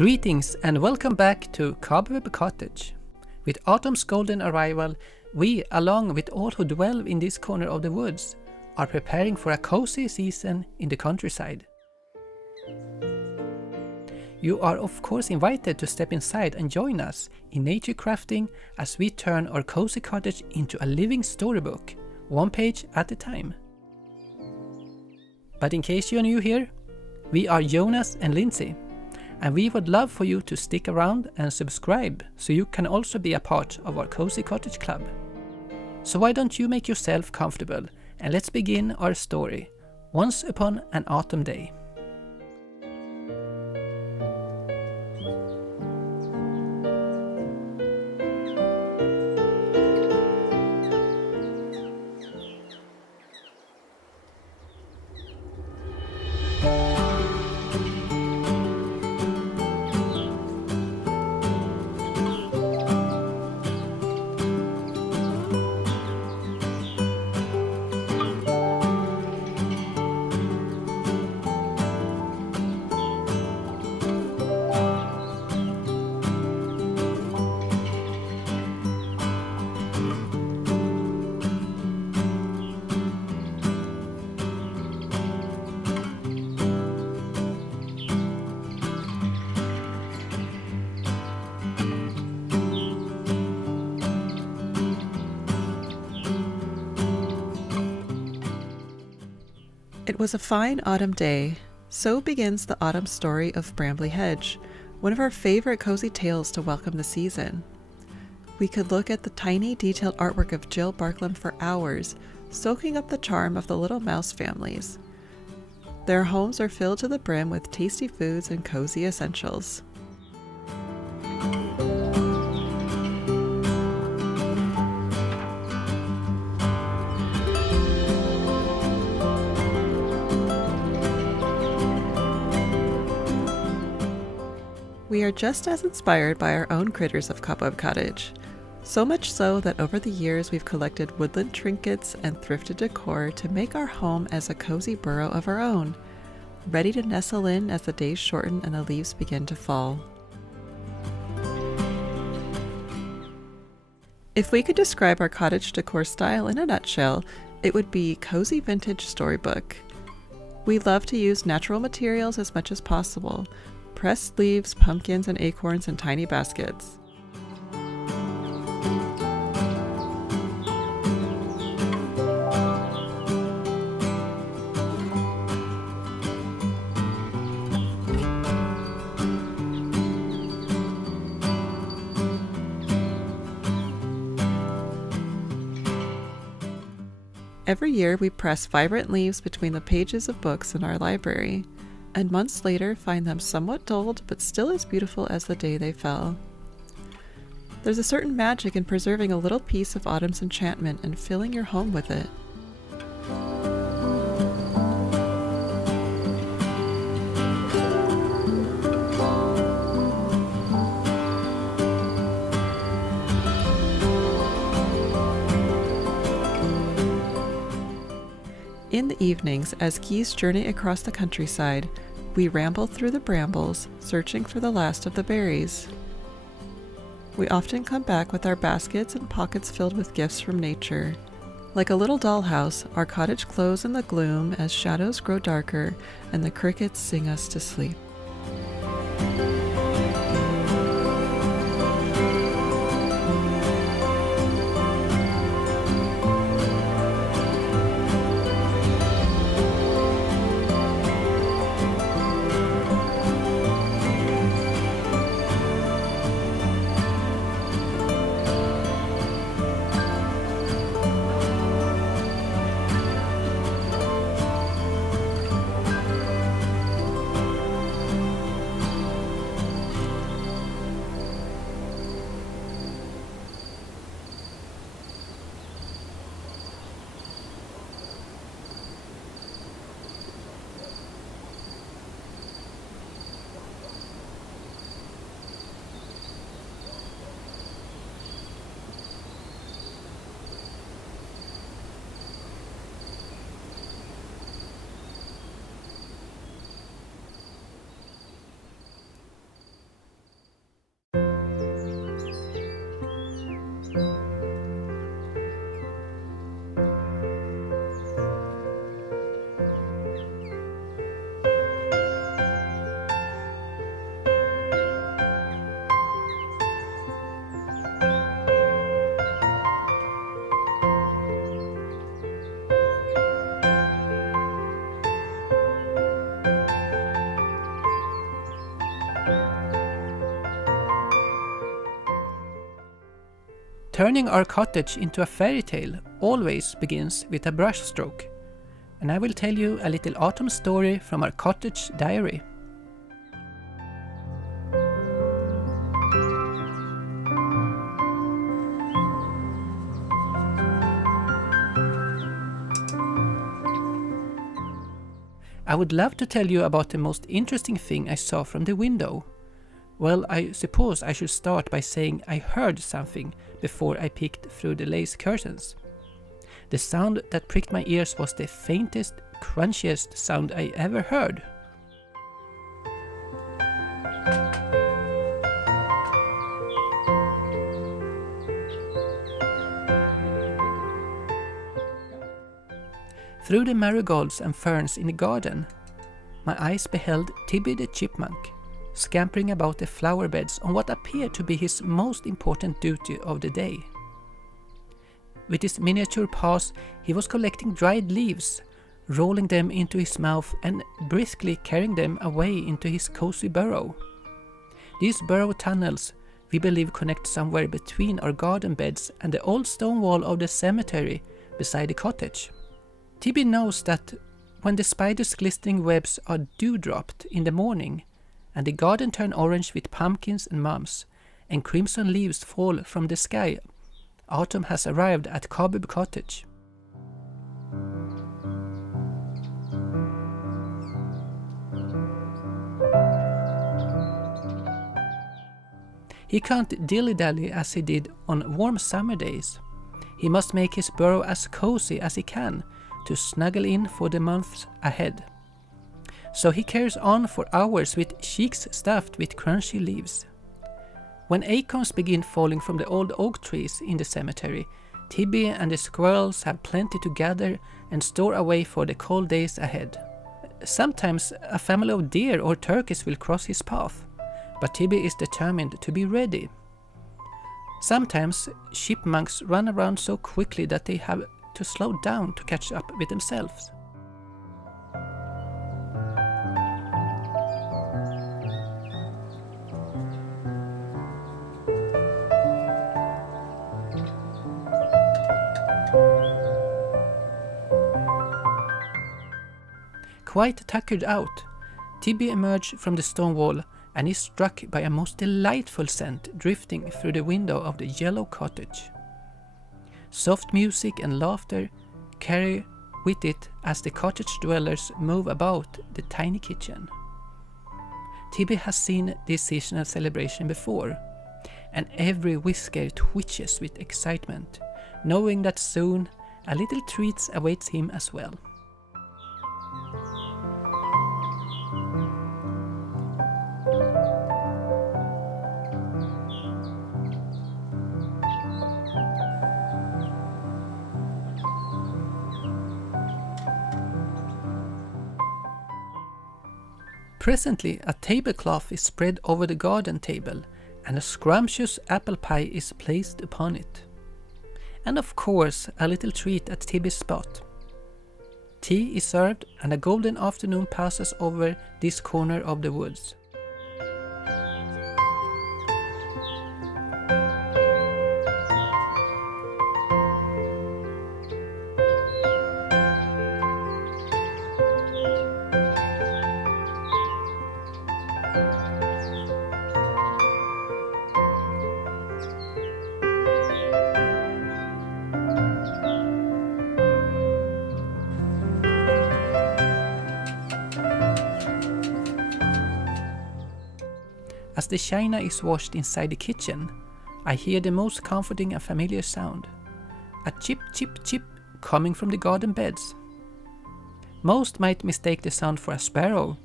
Greetings and welcome back to Cobweb Cottage. With autumn's golden arrival, we, along with all who dwell in this corner of the woods, are preparing for a cozy season in the countryside. You are of course invited to step inside and join us in nature crafting as we turn our cozy cottage into a living storybook, one page at a time. But in case you are new here, we are Jonas and Lindsay, and we would love for you to stick around and subscribe so you can also be a part of our Cozy Cottage Club. So why don't you make yourself comfortable and let's begin our story, Once Upon an Autumn Day. It was a fine autumn day. So begins the autumn story of Brambly Hedge, one of our favorite cozy tales to welcome the season. We could look at the tiny detailed artwork of Jill Barklam for hours, soaking up the charm of the little mouse families. Their homes are filled to the brim with tasty foods and cozy essentials. We are just as inspired by our own critters of Cobweb Cottage. So much so that over the years we've collected woodland trinkets and thrifted decor to make our home as a cozy burrow of our own, ready to nestle in as the days shorten and the leaves begin to fall. If we could describe our cottage decor style in a nutshell, it would be cozy vintage storybook. We love to use natural materials as much as possible, pressed leaves, pumpkins, and acorns in tiny baskets. Every year we press vibrant leaves between the pages of books in our library, and months later find them somewhat dulled but still as beautiful as the day they fell. There's a certain magic in preserving a little piece of autumn's enchantment and filling your home with it. In the evenings, as geese journey across the countryside, we ramble through the brambles, searching for the last of the berries. We often come back with our baskets and pockets filled with gifts from nature. Like a little dollhouse, our cottage glows in the gloom as shadows grow darker and the crickets sing us to sleep. Turning our cottage into a fairy tale always begins with a brush stroke, and I will tell you a little autumn story from our cottage diary. I would love to tell you about the most interesting thing I saw from the window. Well, I suppose I should start by saying I heard something before I peeked through the lace curtains. The sound that pricked my ears was the faintest, crunchiest sound I ever heard. Through the marigolds and ferns in the garden, my eyes beheld Tibby the Chipmunk, scampering about the flower beds on what appeared to be his most important duty of the day. With his miniature paws, he was collecting dried leaves, rolling them into his mouth and briskly carrying them away into his cozy burrow. These burrow tunnels, we believe, connect somewhere between our garden beds and the old stone wall of the cemetery beside the cottage. Tibby knows that when the spider's glistening webs are dew-dropped in the morning, and the garden turns orange with pumpkins and mums, and crimson leaves fall from the sky, autumn has arrived at Cobweb Cottage. He can't dilly-dally as he did on warm summer days. He must make his burrow as cozy as he can to snuggle in for the months ahead. So he carries on for hours with cheeks stuffed with crunchy leaves. When acorns begin falling from the old oak trees in the cemetery, Tibby and the squirrels have plenty to gather and store away for the cold days ahead. Sometimes a family of deer or turkeys will cross his path, but Tibby is determined to be ready. Sometimes chipmunks run around so quickly that they have to slow down to catch up with themselves. Quite tuckered out, Tibby emerged from the stone wall and is struck by a most delightful scent drifting through the window of the yellow cottage. Soft music and laughter carry with it as the cottage dwellers move about the tiny kitchen. Tibby has seen this seasonal celebration before, and every whisker twitches with excitement, knowing that soon a little treat awaits him as well. Presently, a tablecloth is spread over the garden table, and a scrumptious apple pie is placed upon it. And of course, a little treat at Tibby's spot. Tea is served, and a golden afternoon passes over this corner of the woods. As the china is washed inside the kitchen, I hear the most comforting and familiar sound. A chip, chip, chip coming from the garden beds. Most might mistake the sound for a sparrow,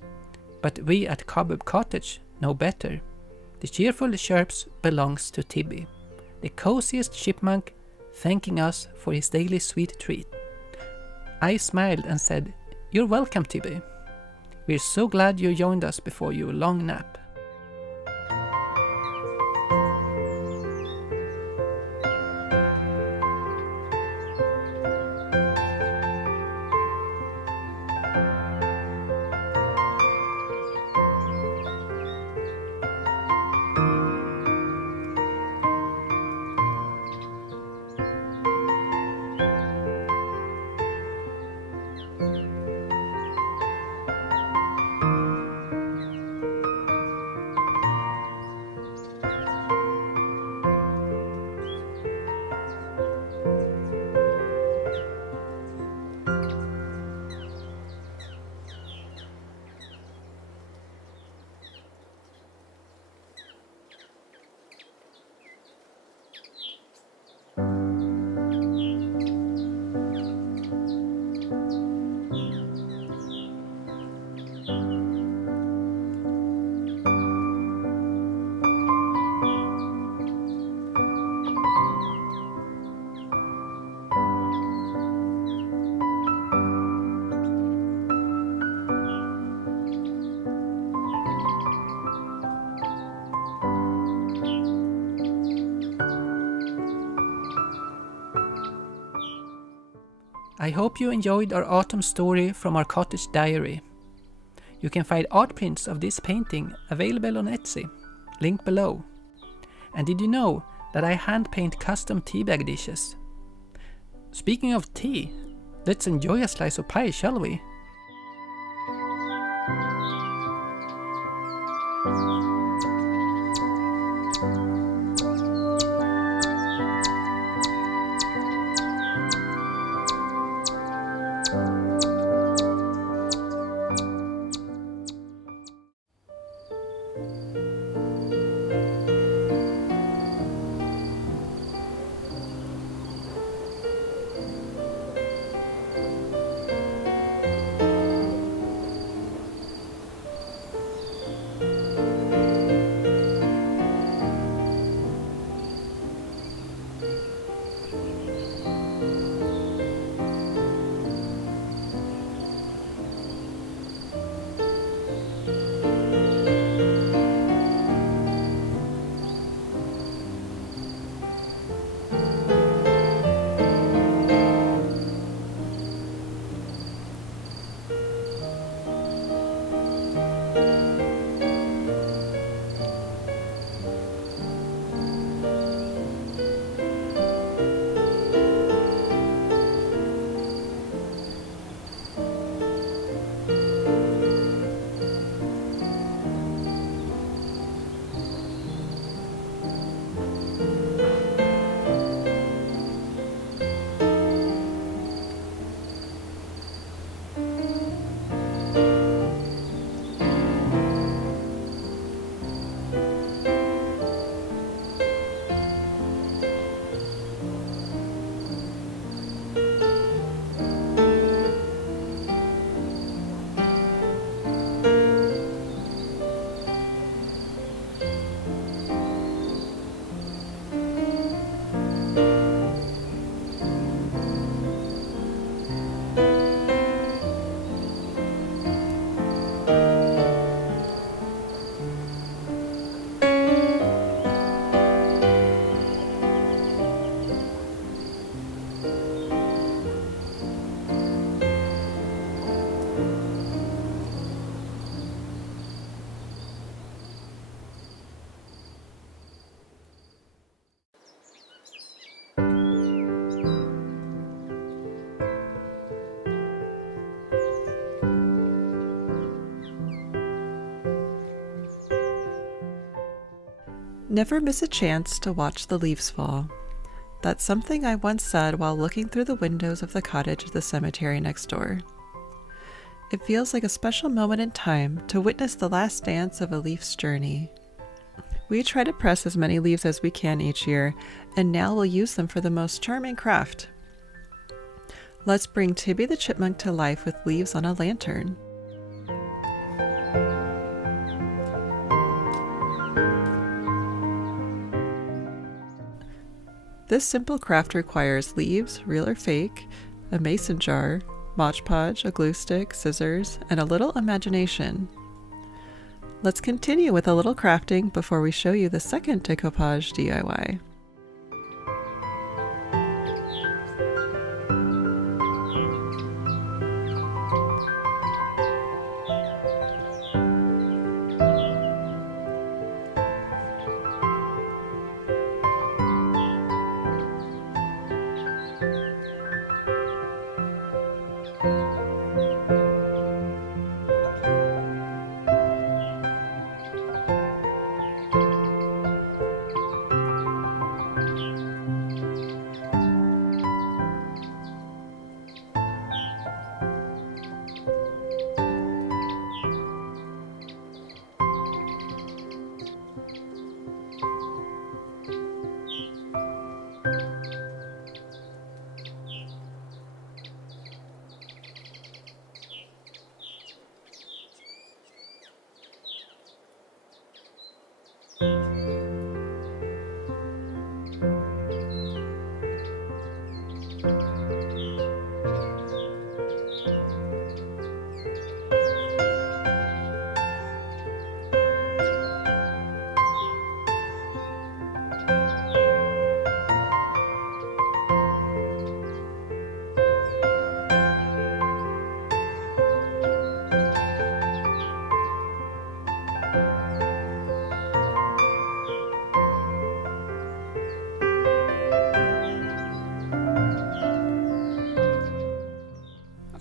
but we at Cobweb Cottage know better. The cheerful chirps belongs to Tibby, the coziest chipmunk, thanking us for his daily sweet treat. I smiled and said, "You're welcome, Tibby. We're so glad you joined us before your long nap." I hope you enjoyed our autumn story from our cottage diary. You can find art prints of this painting available on Etsy, link below. And did you know that I hand paint custom tea bag dishes? Speaking of tea, let's enjoy a slice of pie, shall we? Never miss a chance to watch the leaves fall. That's something I once said while looking through the windows of the cottage at the cemetery next door. It feels like a special moment in time to witness the last dance of a leaf's journey. We try to press as many leaves as we can each year, and now we'll use them for the most charming craft. Let's bring Tibby the Chipmunk to life with leaves on a lantern. This simple craft requires leaves, real or fake, a mason jar, Mod Podge, a glue stick, scissors, and a little imagination. Let's continue with a little crafting before we show you the second decoupage DIY.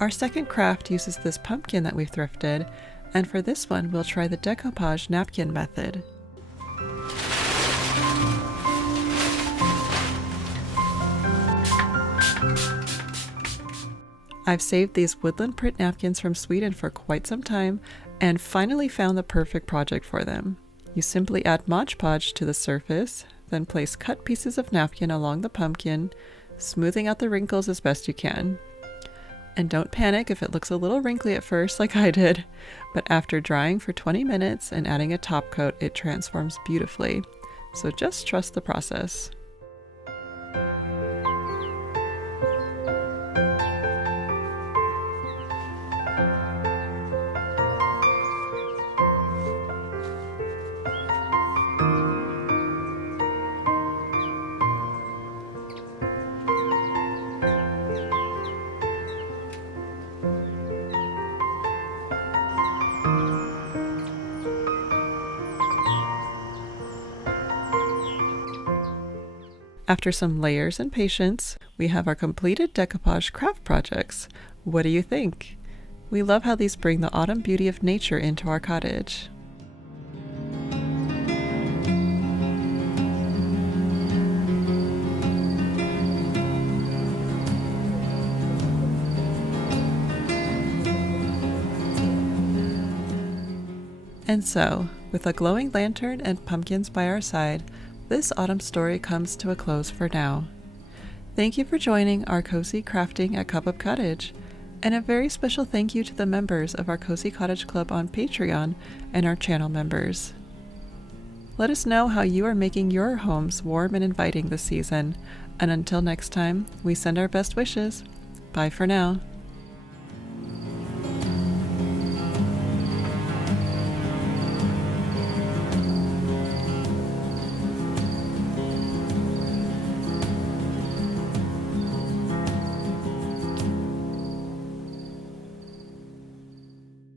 Our second craft uses this pumpkin that we've thrifted, and for this one we'll try the decoupage napkin method. I've saved these woodland print napkins from Sweden for quite some time and finally found the perfect project for them. You simply add Mod Podge to the surface, then place cut pieces of napkin along the pumpkin, smoothing out the wrinkles as best you can. And don't panic if it looks a little wrinkly at first like I did, but after drying for 20 minutes and adding a top coat, it transforms beautifully. So just trust the process. After some layers and patience, we have our completed decoupage craft projects. What do you think? We love how these bring the autumn beauty of nature into our cottage. And so, with a glowing lantern and pumpkins by our side, this autumn story comes to a close for now. Thank you for joining our cozy crafting at Cobweb Cottage, and a very special thank you to the members of our Cozy Cottage Club on Patreon and our channel members. Let us know how you are making your homes warm and inviting this season, and until next time, we send our best wishes. Bye for now.